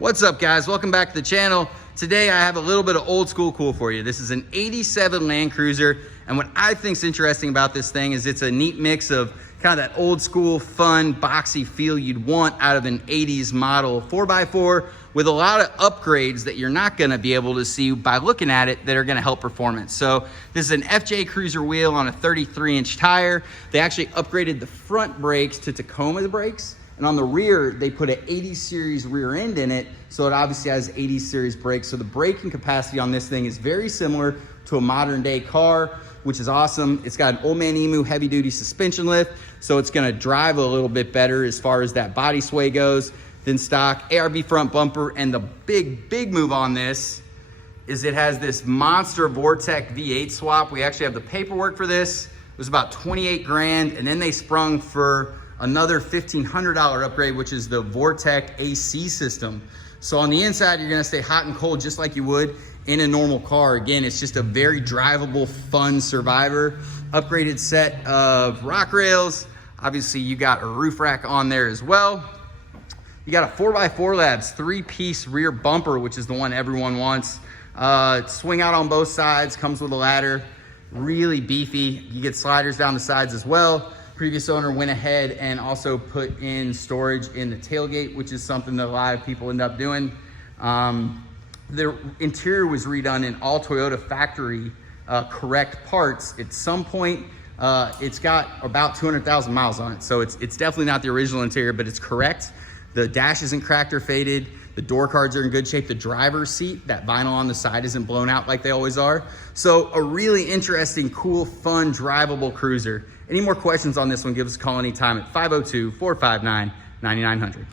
What's up, guys? Welcome back to the channel. Today I have a little bit of old school cool for you. This is an 87 Land Cruiser, and what I think is interesting about this thing is it's a neat mix of kind of that old school, fun, boxy feel you'd want out of an 80s model 4x4 with a lot of upgrades that you're not gonna be able to see by looking at it that are gonna help performance. So this is an FJ Cruiser wheel on a 33-inch tire. They actually upgraded the front brakes to Tacoma brakes. And on the rear, they put an 80 series rear end in it, so it obviously has 80 series brakes. So the braking capacity on this thing is very similar to a modern day car, which is awesome. It's got an Old Man Emu heavy duty suspension lift, so it's gonna drive a little bit better as far as that body sway goes than stock. ARB front bumper, and the big move on this is it has this monster Vortec V8 swap. We actually have the paperwork for this. It was about 28 grand, and then they sprung for another $1,500 upgrade, which is the Vortec AC system. So on the inside, you're gonna stay hot and cold just like you would in a normal car. Again, it's just a very drivable, fun Survivor. Upgraded set of rock rails. Obviously, you got a roof rack on there as well. You got a 4x4 Labs 3-piece rear bumper, which is the one everyone wants. Swing out on both sides, comes with a ladder. Really beefy. You get sliders down the sides as well. Previous owner went ahead and also put in storage in the tailgate, which is something that a lot of people end up doing. The interior was redone in all Toyota factory correct parts. At some point, it's got about 200,000 miles on it. So it's definitely not the original interior, but it's correct. The dash isn't cracked or faded. The door cards are in good shape. The driver's seat, that vinyl on the side isn't blown out like they always are. So a really interesting, cool, fun, drivable cruiser. Any more questions on this one, give us a call anytime at 502-459-9900.